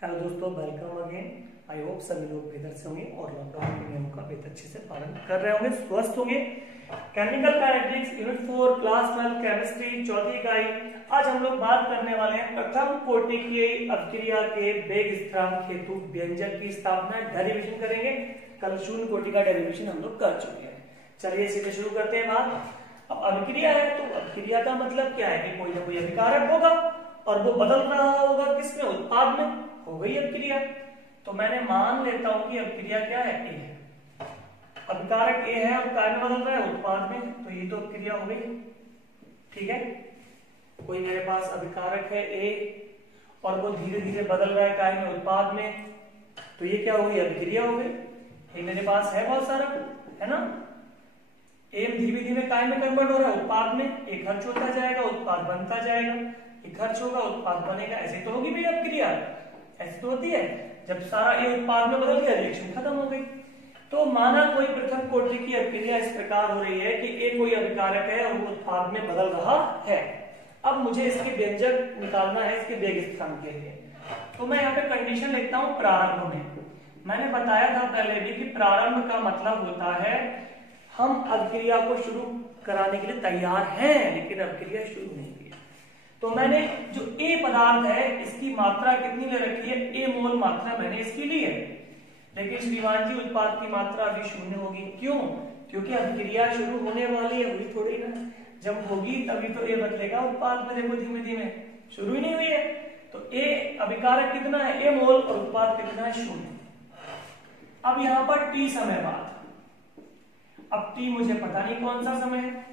Hello दोस्तों, welcome again. I hope सभी लोग बेहतर से होंगे और लॉकडाउन के नियमों का बेहद अच्छे से पालन कर रहे होंगे, स्वस्थ होंगे। Chemical kinetics unit 4 class 12 chemistry चौथी इकाई। आज हम लोग बात करने वाले हैं प्रथम कोटि की अपक्रिया के वेग स्थिरांक हेतु व्यंजक की स्थापना, डेरिवेशन करेंगे। कल शून्य कोटि का डेरिवेशन हम लोग कर चुके हैं। चलिए सीधे शुरू करते हैं बात। अब अभिक्रिया है तो अभिक्रिया का मतलब क्या है कि कोई ना कोई अभिकारक होगा और वो बदल रहा होगा किसमें, उत्पाद में। हो गई अभिक्रिया। तो मैंने मान लेता हूं कि अभिक्रिया क्या है, ए है। अभिकारक ए है और कार्य बदल रहा है उत्पाद में, तो ये तो अभिक्रिया हो गई। ठीक है, कोई मेरे पास अभिकारक है ए और वो धीरे धीरे बदल रहा है कार्य में उत्पाद में, तो ये क्या हो गई, अभिक्रिया हो गई। ये मेरे पास है बहुत सारा, है ना। ए धीरे धीरे कार्य में कन्वर्ट हो रहा है उत्पाद में, एक खर्च होता जाएगा उत्पाद बनता जाएगा, एक खर्च होगा उत्पाद बनेगा। ऐसे तो होगी भाई अभिक्रिया, ऐसी तो होती है। जब सारा ए उत्पाद में बदल गया, रिएक्शन खत्म हो गई। तो माना कोई प्रथम कोटि की अभिक्रिया इस प्रकार हो रही है कि ए कोई अभिकारक है और वो उत्पाद में बदल रहा है। अब मुझे इसके व्यंजक निकालना है इसके वेग स्थिरांक के लिए। तो मैं यहाँ पे कंडीशन लिखता हूँ प्रारंभ में। मैंने बताया था पहले भी कि प्रारंभ का मतलब होता है हम अभिक्रिया को शुरू कराने के लिए तैयार हैं, लेकिन अभिक्रिया शुरू नहीं हुई। तो मैंने जो ए पदार्थ है इसकी मात्रा कितनी ले रखी है, ए मोल मात्रा मैंने इसकी ली है। लेकिन श्रीमान जी उत्पाद की मात्रा अभी शून्य होगी। क्यों? क्योंकि अभिक्रिया शुरू होने वाली है, हुई थोड़ी ना। जब होगी तभी तो ए बदलेगा उत्पाद में। देखो धीमे धीमे शुरू ही नहीं हुई है। तो ए अभिकारक कितना है, ए मोल, और उत्पाद कितना है, शून्य। अब यहां पर टी समय बाद, अब टी मुझे पता नहीं कौन सा समय है।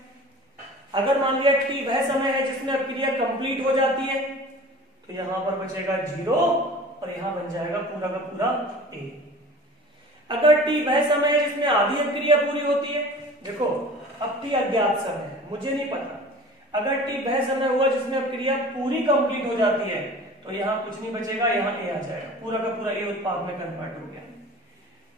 अगर मान लिया टी वह समय है जिसमें अभिक्रिया कंप्लीट हो जाती है, तो यहां पर बचेगा 0 और यहां बन जाएगा पूरा का पूरा ए। अगर टी वह समय है जिसमें आधी अभिक्रिया पूरी होती है, देखो अब टी अज्ञात समय है, मुझे नहीं पता। अगर टी वह समय हुआ जिसमें अभिक्रिया पूरी कंप्लीट हो जाती है, तो यहां कुछ नहीं बचेगा, यहां ए आ जाएगा, पूरा का पूरा ए उत्पाद में कन्वर्ट हो गया।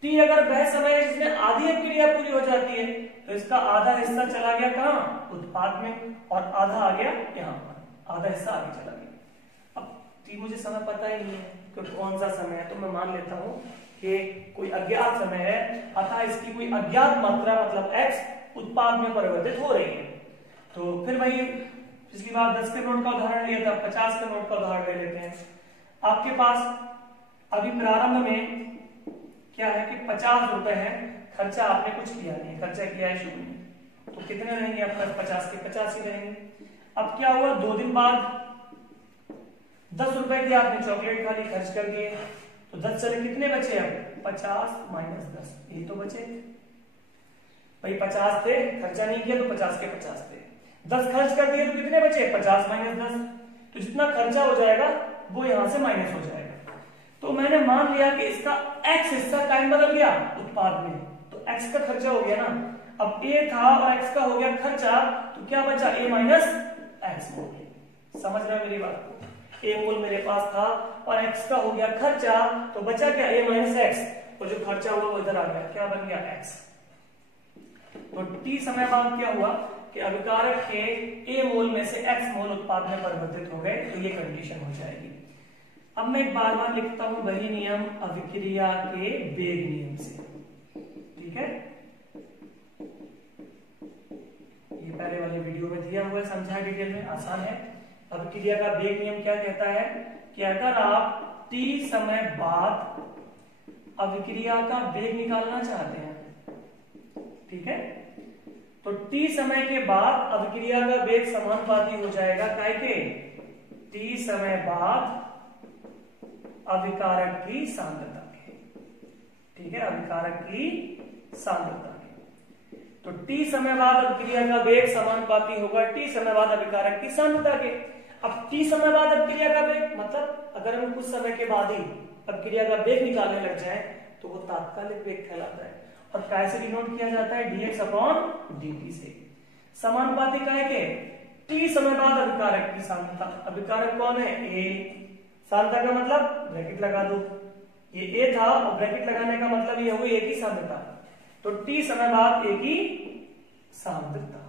टी अगर वह समय है जिसमें आधी अभिक्रिया पूरी हो जाती है, तो इसका आधा हिस्सा चला गया कहां, उत्पाद में, और आधा आ गया यहां पर, आधा हिस्सा आगे चला गया। अब टी मुझे समय पता ही नहीं है कि कौन सा समय है, तो मैं मान लेता हूं कि कोई अज्ञात समय है, अतः इसकी कोई अज्ञात मात्रा मतलब x उत्पाद में परिवर्तित हो रही है। तो फिर वही पिछली बार 10 के नोट का उदाहरण लिया था, 50 के नोट का उदाहरण ले लेते हैं। आपके पास अभी प्रारंभ में क्या है कि 50 रुपए है, खर्चा आपने कुछ किया नहीं, खर्चा किया है 0, तो कितने रहेंगे आपके 50 के 50 ही रहेंगे। अब क्या हुआ, 2 दिन बाद 10 रुपए की आपने चॉकलेट खाली, खर्च कर दिए, तो 10 चले कितने बचे, अब 50 माइनस 10, ये तो बचे भाई। 50 थे, खर्चा नहीं किया तो 50 के 50 थे, 10 खर्च कर दिए तो कितने बचे, 50 माइनस 10, तो जितना खर्चा हो जाएगा वो यहां से माइनस हो जाएगा। तो मैंने मान लिया कि इसका x हिस्सा टाइम बदल गया उत्पाद में, तो x का खर्चा हो गया ना। अब a था और x का हो गया खर्चा, तो क्या बचा, a माइनस x मोल। समझ रहे हैं मेरी बात को? a मोल मेरे पास था और x का हो गया खर्चा, तो बचा क्या, a माइनस x, और जो खर्चा हुआ वो इधर आ गया, क्या बन गया, x। तो t समय बाद क्या हुआ कि अभिकारक के a मोल में से x मोल उत्पाद में परिवर्तित हो गए, तो ये कंडीशन हो जाएगी। अब मैं बार बार लिखता हूं वही नियम अभिक्रिया के वेग नियम से, ठीक है। ये पहले वाले वीडियो में दिया हुआ है, समझा डिटेल में, आसान है। अभिक्रिया का वेग नियम क्या कहता है कि अगर आप t समय बाद अभिक्रिया का वेग निकालना चाहते हैं, ठीक है, तो t समय के बाद अभिक्रिया का वेग समानुपाती हो जाएगा काय के, t समय बाद अभिकारक की सांद्रता के, ठीक है, अभिकारक की सांद्रता के। तो t समय बाद अभिक्रिया का वेग समानुपाती होगा t समय बाद अभिकारक की सांद्रता के। अब t समय बाद अभिक्रिया का वेग मतलब अगर हम कुछ समय के बाद ही अभिक्रिया का वेग निकालने लग जाए तो वो तात्कालिक वेग कहलाता है, और कैसे डिनोट किया जाता है, dx/dt से। समानुपाती काय के, t समय बाद अभिकारक की सांद्रता। अभिकारक कौन है, a, सांद्रता का मतलब ब्रैकेट लगा दो, ये ए था और ब्रैकेट लगाने का मतलब ये हुई ए की सांद्रता, तो टी समय बाद ए की सांद्रता।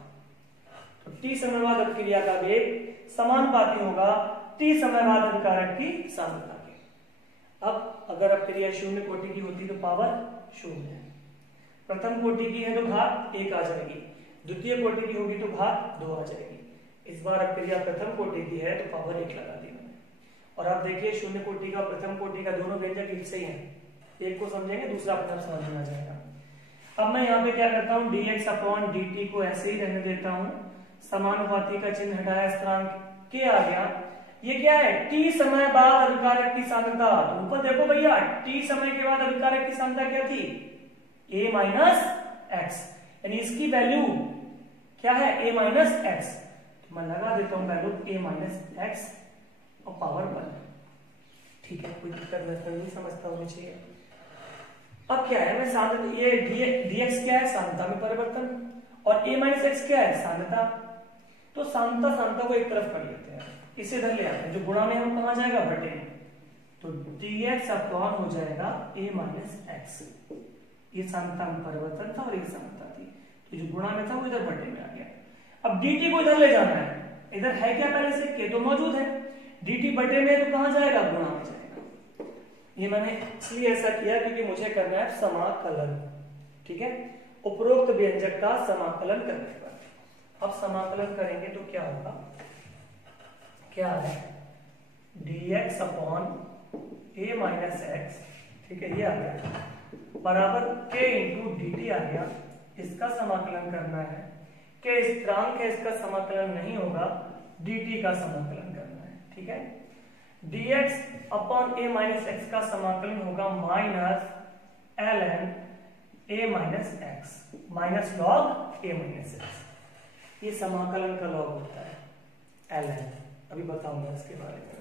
तो टी समय बाद अभिक्रिया का वेग समानुपाती होगा टी समय बाद अभिकारक की सांद्रता के। अब अगर अप्रिया शून्य कोटि की होती तो पावर शून्य है, प्रथम कोटि की है तो घात 1 आ जाएगी, द्वितीय कोटि की होगी तो घात 2 आ जाएगी। इस बार अप्रिया प्रथम कोटि की है तो पावर 1 लगा दी मैंने। और आप देखिए शून्य कोटि का प्रथम कोटि का दोनों व्यंजक एक से ही है, एक को समझेंगे दूसरा अपने आप समझ में आ जाएगा। अब मैं यहाँ पे क्या करता हूँ, dx अपॉन dt को ऐसे ही रहने देता हूँ, समानुपाती का चिन्ह हटाया, स्थिरांक k आ गया। ये क्या है, t समय बाद अभिकारक की सांद्रता। तो ऊपर देखो भैया, t समय के बाद अभिकारक की सांद्रता क्या थी, a माइनस एक्स, यानी इसकी वैल्यू क्या है, a माइनस एक्स। तो मैं लगा देता हूँ वैल्यू a माइनस एक्स और पावर 1। ठीक है, कोई दिक्कत नहीं, समझता होनी चाहिए। अब क्या है, मैं सांद्रता, ये dx क्या है, सांद्रता में परिवर्तन, और a माइनस एक्स क्या है, सांद्रता। तो सांद्रता को एक तरफ कर लेते हैं, इसे इधर ले आते हैं, जो गुणा में हम कहा जाएगा बटे में, तो dx अपॉन हो जाएगा a माइनस एक्स। ये सांद्रता में परिवर्तन था और ये सांद्रता थी, तो जो गुणा में था वो इधर बटे में आ गया। अब dt को इधर ले जाना है, इधर है क्या पहले से, k तो मौजूद है, dt बटे में तो कहां जाएगा, गुणा में जाएगा। ये मैंने इसलिए ऐसा किया क्योंकि मुझे करना है समाकलन। ठीक है, उपरोक्त व्यंजक का समाकलन करने पर। अब समाकलन करेंगे तो क्या होगा, क्या है, dx upon a minus x, ठीक है, ये आ गया, बराबर k इंटू dt आ गया। इसका समाकलन करना है, k स्थिरांक है, इसका समाकलन नहीं होगा, dt का समाकलन करना है। ठीक है, dx upon a minus x का समाकलन होगा minus ln a minus x, minus log a minus x. ये समाकलन का लॉग होता है ln, अभी बताऊंगा इसके बारे में।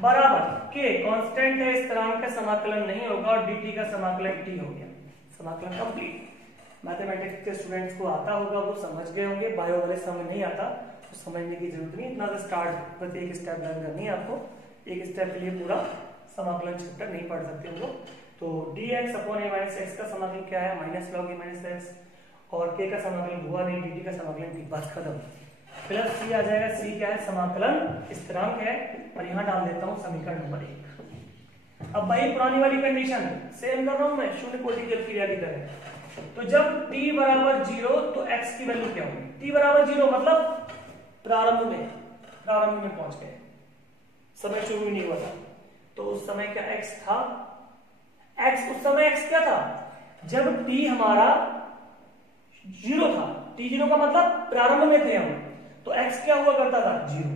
बराबर k कांस्टेंट है, स्थिरांक का समाकलन नहीं होगा और dt का समाकलन t हो गया। समाकलन कंप्लीट। मैथमेटिक्स के स्टूडेंट्स को आता होगा, वो समझ गए होंगे, बायो वाले समझ नहीं आता तो समझने की जरूरत नहीं, इतना तो स्टार्ट बस एक स्टेप लर्न करनी है आपको, एक स्टेप के लिए पूरा समाकलन चैप्टर नहीं पढ़ सकते हम लोग। तो dx upon a minus x का समाकलन क्या है, minus log a minus x, और k का समाकलन हुआ नहीं, dt का समाकलन की बात खत्म। प्लस c आ जाएगा, c क्या है, समाकलन स्थिरांक है, और यहाँ डाल देता हूँ समीकरण नंबर 1। अब भाई पुरानी वाली कंडीशन सेम कर रहा हूँ मैं, शून्य कोटि की क्रिया की तरह। तो जब t बराबर 0 तो x की वैल्यू क्या होगी, t बराबर 0 मतलब प्रारंभ में पहुंच गए, समय शुरू नहीं हुआ था, तो उस समय क्या x था, x उस समय x क्या था, जब t हमारा 0 था, t 0 का मतलब प्रारंभ में थे हम, तो x क्या हुआ करता था, 0।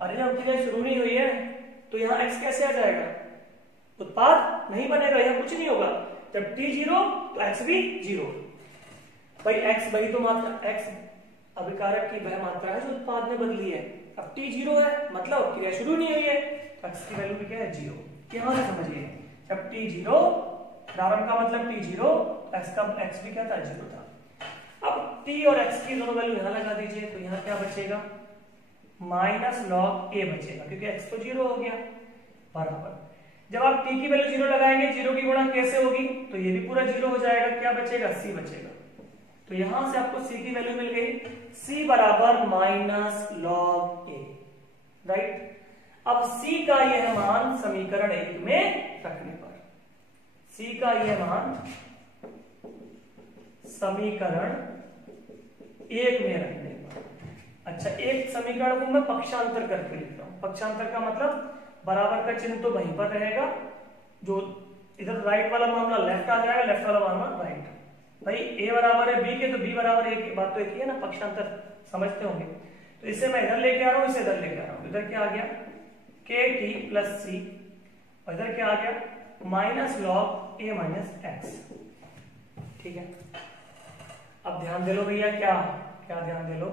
अरे जब क्रिया शुरू नहीं हुई है तो यहाँ x कैसे आ जाएगा, उत्पाद नहीं बनेगा, यहाँ कुछ नहीं होगा। जब t 0 तो x भी 0। भाई x वही तो मात्रा, x अभिकारक की वह मात्रा है जो उत्पाद में बदली है। अब t 0 है मतलब क्रिया शुरू नहीं हुई है, तो x की वैल्यू भी क्या है, 0। यहां से समझिए, जब t 0 प्रारंभ का मतलब t 0, x भी क्या था, 0 था। अब t और x की दोनों वैल्यू यहां लगा दीजिए, तो यहां क्या बचेगा, माइनस लॉग a बचेगा, क्योंकि x तो 0 हो गया। बराबर जब आप t की वैल्यू 0 लगाएंगे, 0 की गुणा कैसे होगी, तो ये भी पूरा 0 हो जाएगा, क्या बचेगा, c बचेगा। तो यहां से आपको c की वैल्यू मिल गई, c बराबर माइनस लॉग a, राइट। अब c का यह मान समीकरण 1 में रखने पर, c का यह मान समीकरण 1 में रखने पर, अच्छा एक समीकरण को मैं पक्षांतर करके लिख रहा हूं। पक्षांतर का मतलब बराबर का चिन्ह तो वहीं पर रहेगा, जो इधर राइट वाला मामला लेफ्ट आ जाएगा, लेफ्ट वाला मामला राइट। भाई a बराबर है b के, तो b बराबर a की बात तो एक ही है ना, पक्षांतर समझते होंगे। तो इसे मैं इधर लेके आ रहा हूँ, इसे इधर लेके आ रहा हूँ। इधर क्या आ गया, kt प्लस c, और इधर क्या आ गया, minus log a minus x. ठीक है, अब ध्यान दे लो भैया, क्या क्या ध्यान दे लो,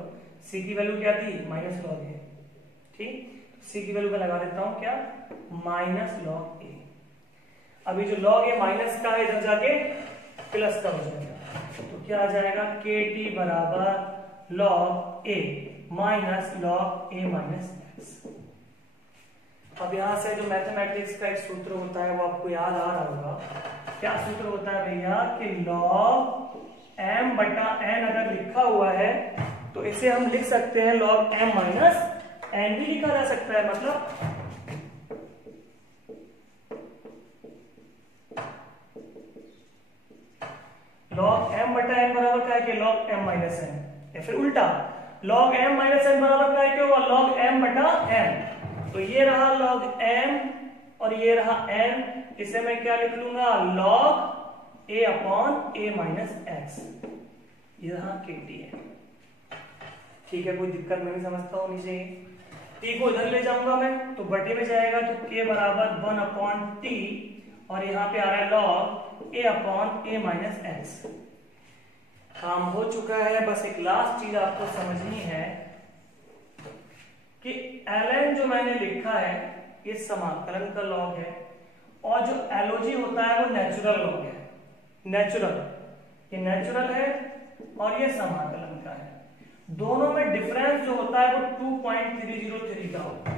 c की वैल्यू क्या थी, माइनस लॉग a। ठीक, c की वैल्यू मैं लगा देता हूँ क्या, माइनस लॉग a। अभी जो लॉग a माइनस का है, इधर जाके प्लस का हो जाएगा, तो क्या आ जाएगा, kt बराबर log a minus log a minus x. अब यहां से जो मैथमेटिक्स का एक सूत्र होता है वो आपको याद आ रहा होगा। क्या सूत्र होता है भैया, कि लॉग m बटा n अगर लिखा हुआ है तो इसे हम लिख सकते हैं लॉग m माइनस n भी लिखा जा सकता है। मतलब log m माइनस n, या फिर उल्टा log m माइनस n बराबर क्या है, होगा log m बटा n। तो ये रहा log m और ये रहा n, इसे मैं क्या लिख लूंगा log a upon a minus x, ये रहा kt है। ठीक है, कोई दिक्कत नहीं समझता होनी चाहिए। t को इधर ले जाऊंगा मैं तो बटे में जाएगा, तो k बराबर 1 अपॉन t और यहाँ पे आ रहा है log a upon a minus x। काम हो चुका है। बस एक लास्ट चीज आपको समझनी है कि ln जो मैंने लिखा है ये समाकलन का लॉग है, और जो एलओजी होता है वो नेचुरल लॉग है। नेचुरल, ये नेचुरल है और ये समाकलन का है। दोनों में डिफरेंस जो होता है वो 2.303 का होता है।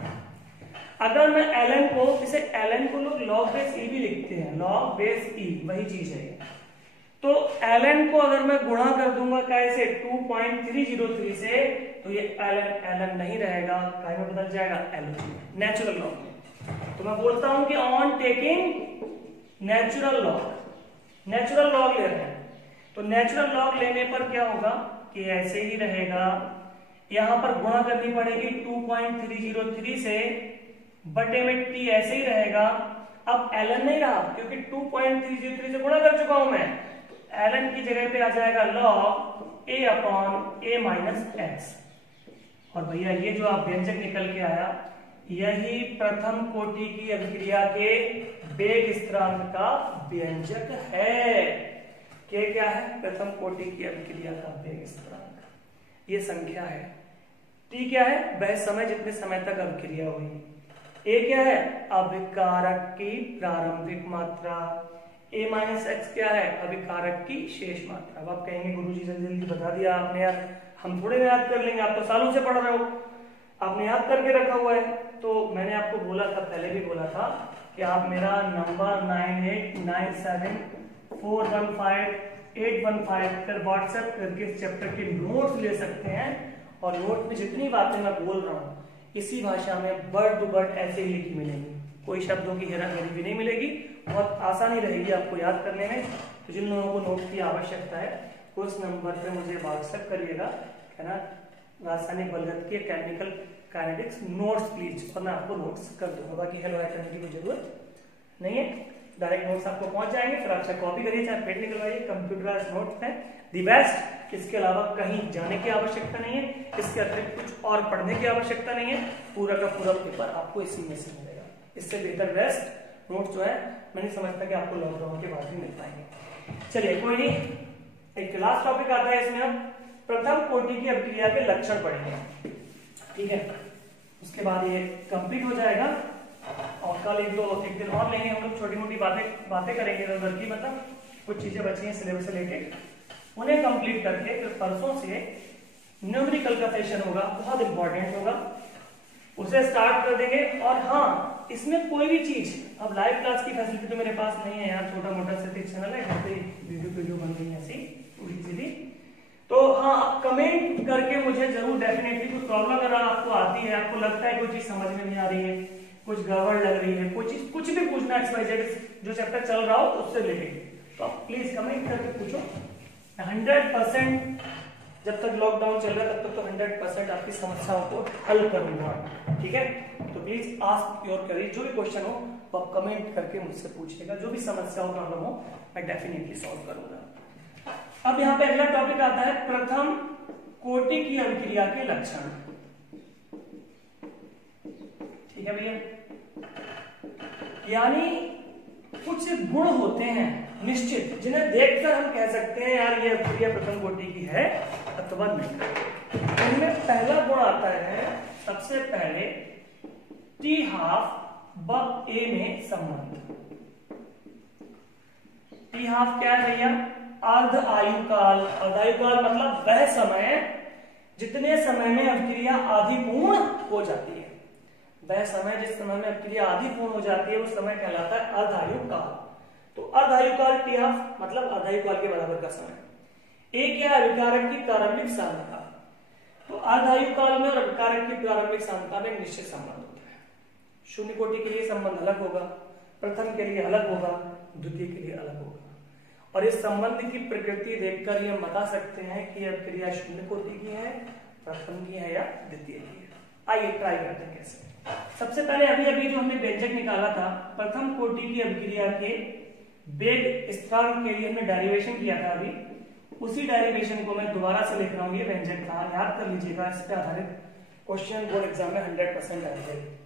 अगर मैं ln को, इसे ln को लोग log बेस e भी लिखते हैं, log बेस e वही चीज है। तो ln को अगर मैं गुणा कर दूंगा कैसे 2.303 से, तो ये ln नहीं रहेगा, काय में बदल जाएगा log, नेचुरल लॉग में। तो मैं बोलता हूं कि ऑन टेकिंग नेचुरल लॉग ले रहे हैं, तो नेचुरल लॉग लेने पर क्या होगा कि ऐसे ही रहेगा, यहां पर गुणा करनी पड़ेगी 2.303 से, बटे में t ऐसे ही रहेगा। अब ln नहीं रहा क्योंकि 2.303 से गुणा कर चुका हूं मैं, ln की जगह पे आ जाएगा log a upon a minus x। और भैया ये जो आप व्यंजक निकल के आया, यही प्रथम कोटि की अभिक्रिया के वेग स्थिरांक का व्यंजक है। क्या है? प्रथम कोटि की अभिक्रिया का वेग स्थिरांक, ये संख्या है। t क्या है? वह समय जितने समय तक अभिक्रिया हुई। a क्या है? अभिकारक की प्रारंभिक मात्रा। a माइनस एक्स क्या है? अभिकारक की शेष मात्रा। अब आप कहेंगे गुरुजी जल्दी जल्दी बता दिया आपने यार, हम थोड़े याद कर लेंगे, आप तो सालों से पढ़ रहे हो, आपने याद करके रखा हुआ है। तो मैंने आपको बोला था, पहले भी बोला था कि आप मेरा नंबर 9897415815 पर व्हाट्सएप करके इस चैप्टर के नोट्स ले सकते हैं, और नोट में जितनी बातें मैं बोल रहा हूँ इसी भाषा में वर्ड टू वर्ड ऐसे ही लिखी मिलेंगी, कोई शब्दों की हेराफेरी भी नहीं मिलेगी, बहुत आसानी रहेगी आपको याद करने में। तो जिन लोगों को नोट की आवश्यकता है उस नंबर पे मुझे व्हाट्सएप करिएगा, है ना, रासायनिक बलगत के केमिकल काइनेटिक्स नोट्स प्लीज, और मैं आपको नोट्स कर दूंगा। बाकी हेलो हाई करने की कोई जरूरत नहीं है, डायरेक्ट नोट्स आपको पहुंच जाएंगे। फिर आप चाहे कॉपी करिए चाहे प्रिंट निकलवाइए, कंप्यूटराइज्ड नोट्स है दी बेस्ट। इसके अलावा कहीं जाने की आवश्यकता नहीं है, इसके अतिरिक्त कुछ और पढ़ने की आवश्यकता नहीं है। पूरा का पूरा पेपर आपको इसी में से मिलेगा। इससे बेहतर बेस्ट नोट्स जो है मैं नहीं समझता कि आपको लॉकडाउन के बाद भी मिल पाएंगे। चलिए कोई नहीं, एक लास्ट टॉपिक आता है इसमें, हम प्रथम कोटि की अभिक्रिया के लक्षण पढ़ेंगे, ठीक है। उसके बाद ये कंप्लीट हो जाएगा, और कल एक दिन और लेंगे हम लोग, छोटी मोटी बातें करेंगे इधर की, मतलब कुछ चीजें बची हैं सिलेबस से लेके, उन्हें कंप्लीट करके फिर परसों से न्यूमेरिकल का सेशन होगा, बहुत इंपॉर्टेंट होगा, उसे स्टार्ट कर देंगे। और हाँ, इसमें कोई भी चीज, अब लाइव क्लास की फैसिलिटी तो मेरे पास नहीं है यार, छोटा मोटा से चैनल है, घर पे वीडियो बन रही है ऐसी इजीली। तो हाँ, आप कमेंट करके मुझे जरूर डेफिनेटली, कोई प्रॉब्लम अगर आपको आती है, आपको लगता है कोई चीज समझ में नहीं आ रही है, कुछ गड़बड़ लग रही है, कोई चीज कुछ भी पूछना XYZ जो चैप्टर चल रहा हो उससे रिलेटेड, तो आप प्लीज कमेंट करके पूछो। 100% जब तक लॉकडाउन चल रहा है तब तक तो 100% आपकी समस्याओं को हल करूंगा, ठीक है। तो प्लीज आस्क योर क्वेरी, जो भी क्वेश्चन हो वो आप कमेंट करके मुझसे पूछिएगा, जो भी समस्या हो प्रॉब्लम हो मैं डेफिनेटली सॉल्व करूंगा। अब यहाँ पे अगला टॉपिक आता है प्रथम कोटि की अभिक्रिया के लक्षण, ठीक है भैया। यानी कुछ गुण होते हैं निश्चित, जिन्हें देखकर हम कह सकते हैं यार ये अभिक्रिया प्रथम कोटि की है अथवा नहीं। इनमें पहला गुण आता है, सबसे पहले T½ व A में संबंध। T½ क्या है भैया? अर्ध आयुकाल। अर्ध आयुकाल मतलब वह समय जितने समय में अभिक्रिया आधी पूर्ण हो जाती है, वह समय जिस समय में अभिक्रिया आधी पूर्ण हो जाती है उस समय कहलाता है अर्धायुकाल। तो अर्धायुकाल T½ मतलब अर्धायुकाल के बराबर का समय। एक क्या है? अभिकारक की प्रारंभिक सांद्रता। तो अर्धायुकाल में और अभिकारक की प्रारंभिक सांद्रता में निश्चित संबंध होता है। शून्य कोटि के लिए संबंध अलग होगा, प्रथम के लिए अलग होगा, द्वितीय के लिए अलग होगा। और इस संबंध की प्रकृति देखकर ये हम बता सकते हैं कि यह क्रिया शून्य कोटि की है, प्रथम की है या द्वितीय की है। आइए ट्राई करते हैं कैसे। सबसे पहले अभी जो हमने व्यंजक निकाला था प्रथम कोटि की अभिक्रिया के वेग स्थिरांक के लिए हमने डेरिवेशन किया था, अभी उसी डेरिवेशन को मैं दोबारा से लिख रहा हूँ। ये व्यंजक था, याद कर लीजिएगा, इस पे आधारित क्वेश्चन बोर्ड एग्जाम में 100% आएंगे।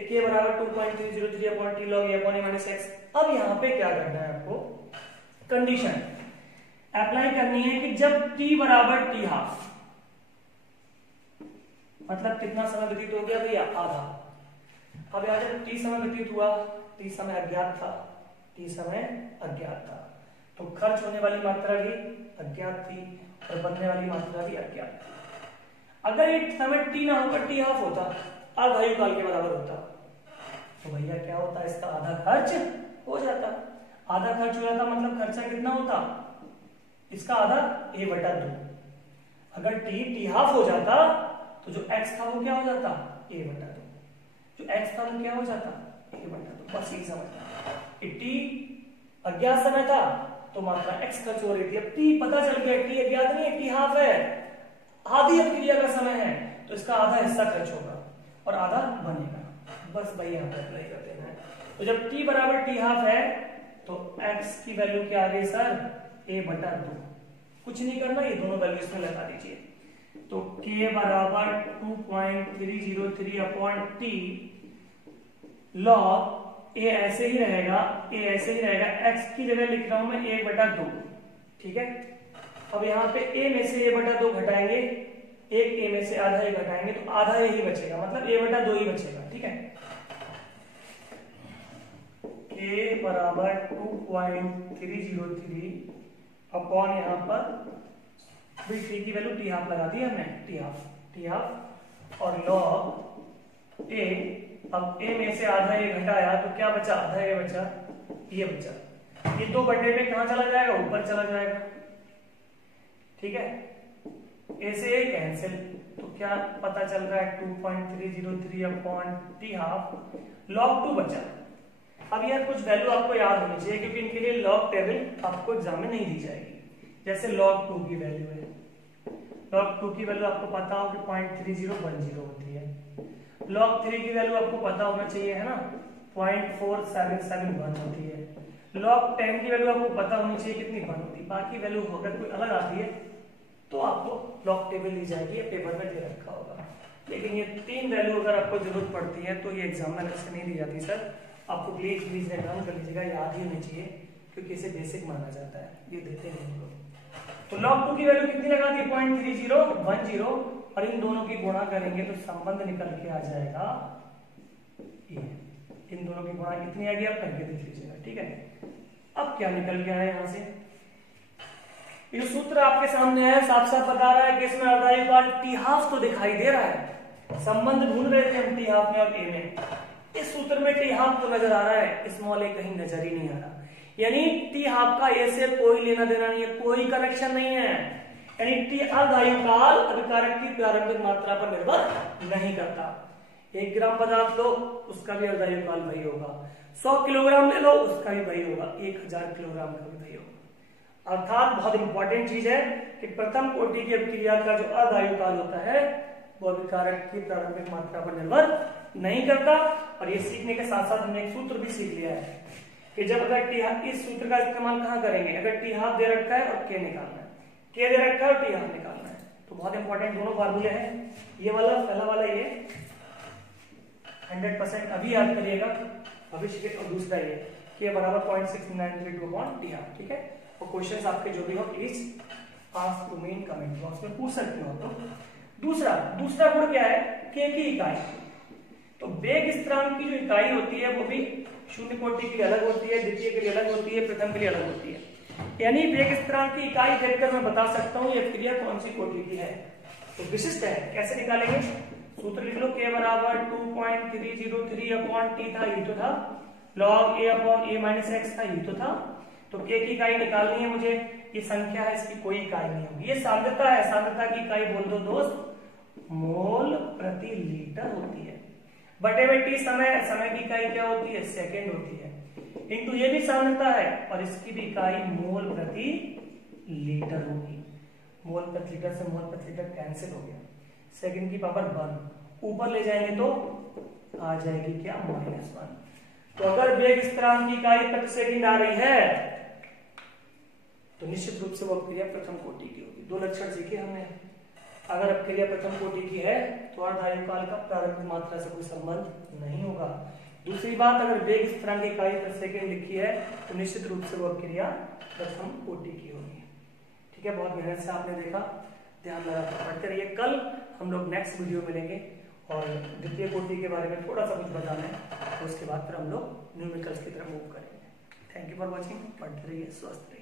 k बराबर 2.303 log a upon a minus x। अब यहाँ पे क्या करना है आपको, कंडीशन अप्लाई करनी है कि जब t बराबर t हाफ, मतलब कितना समय व्यतीत हो गया भैया, आधा। अब यहाँ जब t समय व्यतीत हुआ, t समय अज्ञात था, t समय अज्ञात था, तो खर्च होने वाली मात्रा भी अज्ञात थी और बनने वाली मात्रा भी अज्ञात थी। अगर ये समय t ना होकर t हाफ होता, अर्धायु काल के बराबर होता, तो भैया क्या होता, इसका आधा खर्च हो जाता। आधा खर्च हो जाता मतलब खर्चा कितना होता, इसका आधा a/2। अगर t हाफ हो जाता तो जो x था वो क्या हो जाता, a/2। जो x था वो क्या हो जाता, a/2। बस यही समझना। t अज्ञात समय था तो मात्रा x खर्च हो रही थी। अब t पता चल गया, t अज्ञात नहीं है, t हाफ है, आधी अभिक्रिया का समय है, तो इसका आधा हिस्सा खर्च होगा और आधा बनेगा। बस भाई यहाँ पर अप्लाई कर देना है। तो जब t बराबर t हाफ है तो x की वैल्यू क्या आ गई सर, a/2। कुछ नहीं करना, ये दोनों वैल्यू इसमें लगा दीजिए। तो k बराबर 2.303 अपॉन t log a ऐसे ही रहेगा, a ऐसे ही रहेगा, x की जगह लिख रहा हूं मैं 1/2। ठीक है। अब यहाँ पे a में से a/2 घटाएंगे, एक a में से आधा a घटाएंगे तो आधा यही बचेगा, मतलब a/2 ही बचेगा। ठीक है। k बराबर 2.303 अपॉन यहाँ पर t की वैल्यू t हाफ लगा दी हमने, t हाफ और log a। अब a में से आधा a घटाया तो क्या बचा, आधा a बचा, ये बचा। ये 2/2 में कहां चला जाएगा, ऊपर चला जाएगा। ठीक है। a से a कैंसिल, तो क्या पता चल रहा है 2.303 अपॉन t हाफ log 2 बचा। अब यार कुछ वैल्यू आपको याद होनी चाहिए क्योंकि इनके लिए लॉग टेबल आपको एग्जाम में नहीं दी जाएगी। जैसे log 2 की वैल्यू है, log 2 की वैल्यू आपको पता हो कि 0.3010 होती है। log 3 की वैल्यू आपको पता होना चाहिए, है ना, 0.4771 होती है। log 10 की वैल्यू आपको पता होनी चाहिए कितनी 1 होती है। बाकी वैल्यू अगर कोई अलग आती है तो आपको लॉग टेबल दी जाएगी या पेपर में दे रखा होगा। लेकिन ये 3 वैल्यू अगर आपको जरूरत पड़ती है तो ये एग्जाम में अलग से नहीं दी जाती सर। आपको प्लीज नोट कर लीजिएगा, याद ही होनी चाहिए क्योंकि इसे बेसिक माना जाता है, ये देते हैं हम लोग। तो log 2 की वैल्यू कितनी लगा दी, 0.3010 और इन दोनों की गुणा करेंगे तो संबंध निकल के आ जाएगा ये। इन दोनों की गुणा कितनी आ गई आप करके देख लीजिएगा। ठीक है। अब क्या निकल के आया यहाँ से, ये सूत्र आपके सामने है, साफ साफ बता रहा है कि इसमें अर्धायु काल t हाफ तो दिखाई दे रहा है। संबंध ढूंढ रहे थे हम t हाफ में और a में, इस सूत्र में t हाफ तो नजर आ रहा है, स्मॉल a कहीं नजर ही नहीं आ रहा। यानी t हाफ का a से कोई लेना देना नहीं है, कोई कनेक्शन नहीं है। यानी t अर्धायु काल अभिकारक की प्रारंभिक मात्रा पर निर्भर नहीं करता। 1 ग्राम पदार्थ लो उसका भी अर्धायु काल वही होगा, 100 किलोग्राम ले लो उसका भी वही होगा, 1000 किलोग्राम का भी वही होगा। अर्थात बहुत इंपॉर्टेंट चीज है कि प्रथम कोटि की अभिक्रिया का जो अर्धायु काल होता है वो अभिकारक की प्रारंभिक मात्रा पर निर्भर नहीं करता। और ये सीखने के साथ साथ हमने एक सूत्र भी सीख लिया है कि जब अगर टी हाफ, इस सूत्र का इस्तेमाल कहाँ करेंगे, अगर टी हाफ दे रखा है और k निकालना है, k दे रखा है और टी हाफ निकालना है, तो बहुत इंपॉर्टेंट दोनों फार्मूले हैं। ये वाला पहला वाला ये 100% अभी याद करिएगा भविष्य के, और दूसरा ये k बराबर 0.6932 अपॉन टी हाफ। ठीक है। और क्वेश्चंस आपके जो भी हो please ask to me in comment box में पूछ सकते हो आप। दूसरा गुण क्या है, k की इकाई। तो वेग स्थिरांक की जो इकाई होती है वो भी शून्य कोटि के लिए अलग होती है, द्वितीय के लिए अलग होती है, प्रथम के लिए अलग होती है। यानी वेग स्थिरांक की इकाई देखकर मैं बता सकता हूँ ये क्रिया कौन सी कोटि की है। तो विशिष्ट है, कैसे निकालेंगे, सूत्र लिख लो, k बराबर 2.303 अपॉन t था, ये तो था, log a upon a minus x था, ये तो था। तो k की इकाई निकालनी है मुझे, ये संख्या है, इसकी कोई इकाई नहीं होगी। ये सांद्रता है, सांद्रता की इकाई बोल दो दोस्त, मोल प्रति लीटर होती है। बटे में t समय की इकाई क्या होती है, सेकंड होती है, इंटू ये भी सांद्रता है और इसकी भी इकाई मोल प्रति लीटर होगी। मोल प्रति लीटर से मोल प्रति लीटर कैंसिल हो गया, सेकंड की पावर 1 ऊपर ले जाएंगे तो आ जाएगी क्या, -1। तो अगर वेग स्थिरांक की इकाई प्रति सेकंड आ रही है तो निश्चित रूप से वो क्रिया प्रथम कोटि की होगी। दो लक्षण सीखे हमने। अगर क्रिया प्रथम कोटि की है तो अर्धायुकाल का प्रारंभिक मात्रा से कोई संबंध नहीं होगा। दूसरी बात, अगर वेग स्थिरांक की इकाई प्रति सेकंड लिखी है तो निश्चित रूप से वह क्रिया प्रथम कोटि की होगी। ठीक है, बहुत मेहनत से आपने देखा, ध्यान लगा कर पढ़ते रहिए। कल हम लोग नेक्स्ट वीडियो मिलेंगे और द्वितीय कोटि के बारे में थोड़ा सा कुछ बताना है, तो उसके बाद फिर हम लोग न्यूमेरिकल्स की तरफ मूव करेंगे। Thank you for watching. पढ़ते रहिए, स्वस्थ रहिए।